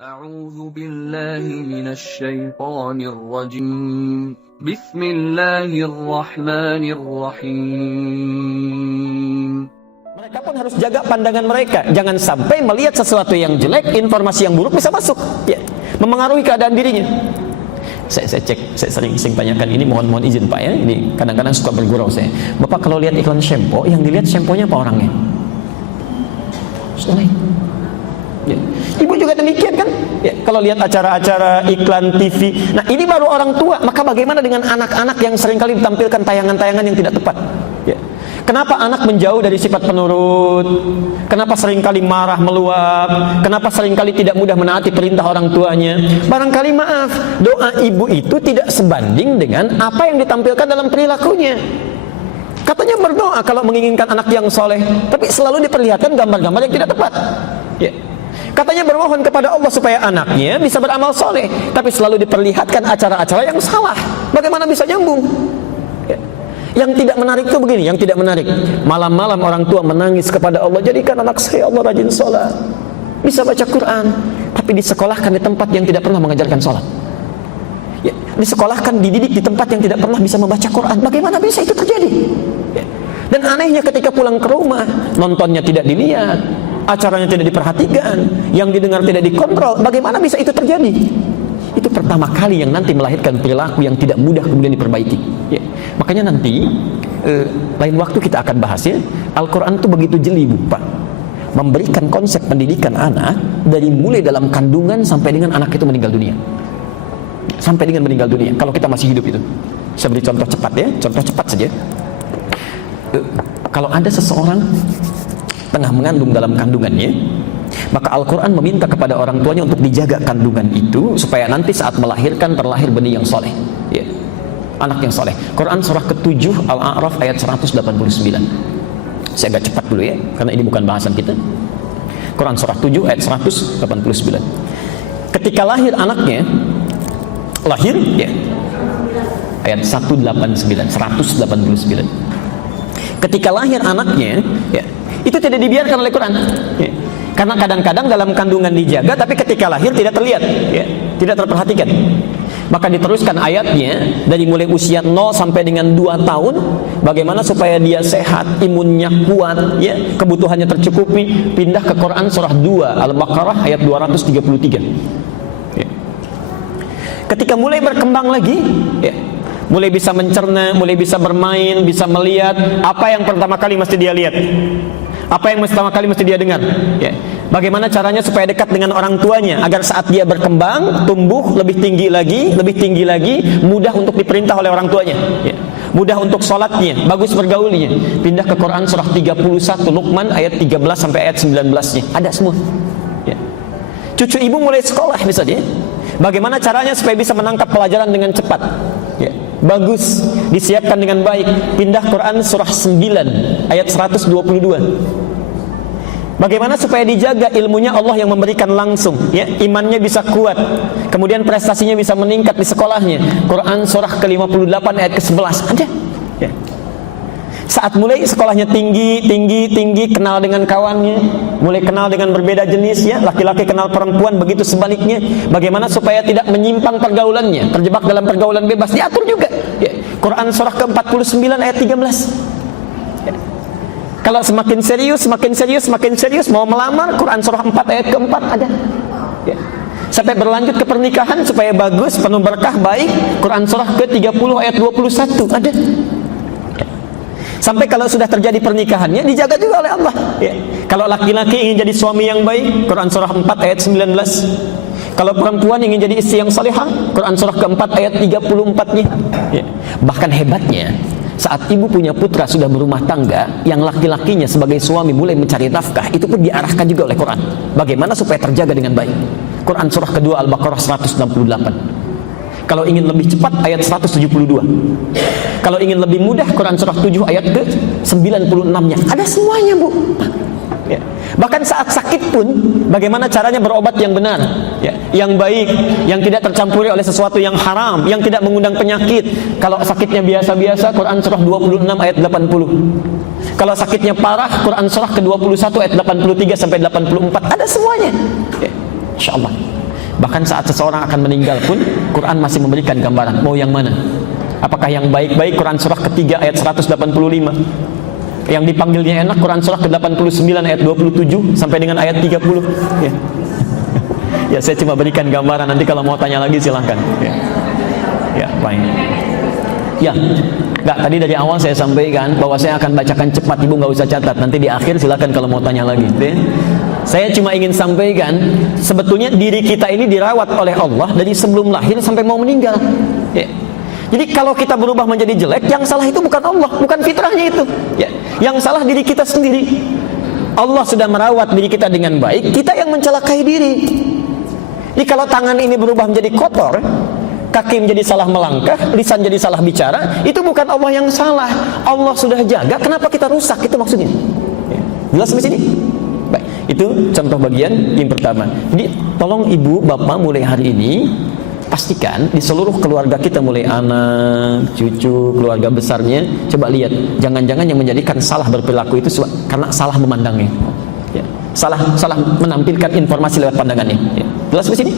أعوذ بالله من الشيطان الرجيم بسم الله الرحمن الرحيم. Mereka pun harus jaga pandangan mereka. Jangan sampai melihat sesuatu yang jelek, informasi yang buruk bisa masuk, ya, memengaruhi keadaan dirinya. Saya cek, saya sering tanyakan ini, mohon izin Pak ya, ini kadang-kadang suka bergurau saya. Bapak kalau lihat iklan shampoo, yang dilihat shampoo-nya apa orangnya? Soleh. Ya. Ibu juga demikian kan? Ya, kalau lihat acara-acara iklan TV, nah ini baru orang tua, maka bagaimana dengan anak-anak yang seringkali ditampilkan tayangan-tayangan yang tidak tepat? Ya. Kenapa anak menjauh dari sifat penurut? Kenapa seringkali marah meluap? Kenapa seringkali tidak mudah menaati perintah orang tuanya? Barangkali maaf, doa ibu itu tidak sebanding dengan apa yang ditampilkan dalam perilakunya. Katanya berdoa kalau menginginkan anak yang soleh, tapi selalu diperlihatkan gambar-gambar yang tidak tepat. Ya. Katanya bermohon kepada Allah supaya anaknya bisa beramal soleh, tapi selalu diperlihatkan acara-acara yang salah. Bagaimana bisa nyambung? Ya. Yang tidak menarik itu begini, yang tidak menarik. Malam-malam orang tua menangis kepada Allah, jadikan anak saya Allah rajin sholat, bisa baca Quran, tapi disekolahkan di tempat yang tidak pernah mengajarkan sholat. Ya. Disekolahkan, dididik di tempat yang tidak pernah bisa membaca Quran. Bagaimana bisa itu terjadi? Ya. Dan anehnya ketika pulang ke rumah, nontonnya tidak dilihat, acaranya tidak diperhatikan, yang didengar tidak dikontrol. Bagaimana bisa itu terjadi? Itu pertama kali yang nanti melahirkan perilaku yang tidak mudah kemudian diperbaiki. Ya. Makanya nanti lain waktu kita akan bahas ya. Al-Quran itu begitu jeli Bu Pak, memberikan konsep pendidikan anak dari mulai dalam kandungan sampai dengan anak itu meninggal dunia. Sampai dengan meninggal dunia. Kalau kita masih hidup itu. Saya beri contoh cepat ya, contoh cepat saja. Kalau ada seseorang tengah mengandung dalam kandungannya, maka Al-Quran meminta kepada orang tuanya untuk dijaga kandungan itu supaya nanti saat melahirkan terlahir benih yang soleh, ya, anak yang soleh. Quran surah ke-7 Al-A'raf ayat 189. Saya agak cepat dulu ya, karena ini bukan bahasan kita. Quran surah 7 ayat 189. Ketika lahir anaknya, lahir ya, ayat 189. Ketika lahir anaknya, ya, itu tidak dibiarkan oleh Quran, ya. Karena kadang-kadang dalam kandungan dijaga, tapi ketika lahir tidak terlihat, ya, tidak terperhatikan. Maka diteruskan ayatnya dari mulai usia 0 sampai dengan 2 tahun, bagaimana supaya dia sehat, imunnya kuat, ya, kebutuhannya tercukupi. Pindah ke Quran surah 2 Al-Baqarah ayat 233. Ya. Ketika mulai berkembang lagi, ya, mulai bisa mencerna, mulai bisa bermain, bisa melihat, apa yang pertama kali mesti dia lihat? Apa yang pertama kali mesti dia dengar? Ya. Bagaimana caranya supaya dekat dengan orang tuanya agar saat dia berkembang, tumbuh lebih tinggi lagi, mudah untuk diperintah oleh orang tuanya. Ya. Mudah untuk sholatnya, bagus bergaulnya. Pindah ke Quran surah 31 Luqman ayat 13 sampai ayat 19-nya. Ada semua. Ya. Cucu ibu mulai sekolah misalnya. Bagaimana caranya supaya bisa menangkap pelajaran dengan cepat? Ya. Bagus, disiapkan dengan baik. Pindah Quran surah 9 ayat 122. Bagaimana supaya dijaga ilmunya, Allah yang memberikan langsung, ya, imannya bisa kuat, kemudian prestasinya bisa meningkat di sekolahnya. Quran surah ke-58 ayat ke-11 ada. Ya. Saat mulai sekolahnya tinggi, kenal dengan kawannya, mulai kenal dengan berbeda jenis, ya, laki-laki kenal perempuan, begitu sebaliknya. Bagaimana supaya tidak menyimpang pergaulannya, terjebak dalam pergaulan bebas, diatur juga. Ya. Quran surah ke-49 ayat 13. Ya. Kalau semakin serius mau melamar, Quran surah 4 ayat ke-4 ada. Ya. Sampai berlanjut ke pernikahan supaya bagus, penuh berkah, baik, Quran surah ke-30 ayat 21 ada. Sampai kalau sudah terjadi pernikahannya dijaga juga oleh Allah, ya. Kalau laki-laki ingin jadi suami yang baik, Quran surah 4 ayat 19. Kalau perempuan ingin jadi istri yang salihah, Quran surah ke-4 ayat 34-nya, ya. Bahkan hebatnya, saat ibu punya putra sudah berumah tangga, yang laki-lakinya sebagai suami mulai mencari nafkah, itu pun diarahkan juga oleh Quran. Bagaimana supaya terjaga dengan baik? Quran surah kedua Al-Baqarah 168. Kalau ingin lebih cepat ayat 172. Kalau ingin lebih mudah Quran surah 7 ayat ke-96-nya. Ada semuanya, Bu. Ya. Bahkan saat sakit pun bagaimana caranya berobat yang benar, ya, yang baik, yang tidak tercampuri oleh sesuatu yang haram, yang tidak mengundang penyakit. Kalau sakitnya biasa-biasa, Quran surah 26 ayat 80. Kalau sakitnya parah, Quran surah ke-21 ayat 83 sampai 84. Ada semuanya. Ya. Insyaallah. Bahkan saat seseorang akan meninggal pun Quran masih memberikan gambaran. Mau yang mana? Apakah yang baik-baik Quran surah ketiga ayat 185? Yang dipanggilnya enak Quran surah ke-89 ayat 27 sampai dengan ayat 30. Ya. Ya, saya cuma berikan gambaran, nanti kalau mau tanya lagi silahkan. Ya. Ya, baik. Ya, enggak, tadi dari awal saya sampaikan bahwa saya akan bacakan cepat, ibu nggak usah catat. Nanti di akhir silahkan kalau mau tanya lagi. Ya. Saya cuma ingin sampaikan, sebetulnya diri kita ini dirawat oleh Allah dari sebelum lahir sampai mau meninggal. Ya. Jadi kalau kita berubah menjadi jelek, yang salah itu bukan Allah, bukan fitrahnya itu. Ya. Yang salah diri kita sendiri. Allah sudah merawat diri kita dengan baik, kita yang mencelakai diri. Jadi kalau tangan ini berubah menjadi kotor, kaki menjadi salah melangkah, lisan jadi salah bicara, itu bukan Allah yang salah. Allah sudah jaga, kenapa kita rusak? Itu maksudnya. Ya. Jelas sampai sini? Baik, itu contoh bagian yang pertama. Jadi tolong ibu, bapak mulai hari ini pastikan di seluruh keluarga kita, mulai anak, cucu, keluarga besarnya, coba lihat, jangan-jangan yang menjadikan salah berperilaku itu karena salah memandangnya. Ya. Salah menampilkan informasi lewat pandangannya. Ya. Jelas di sini?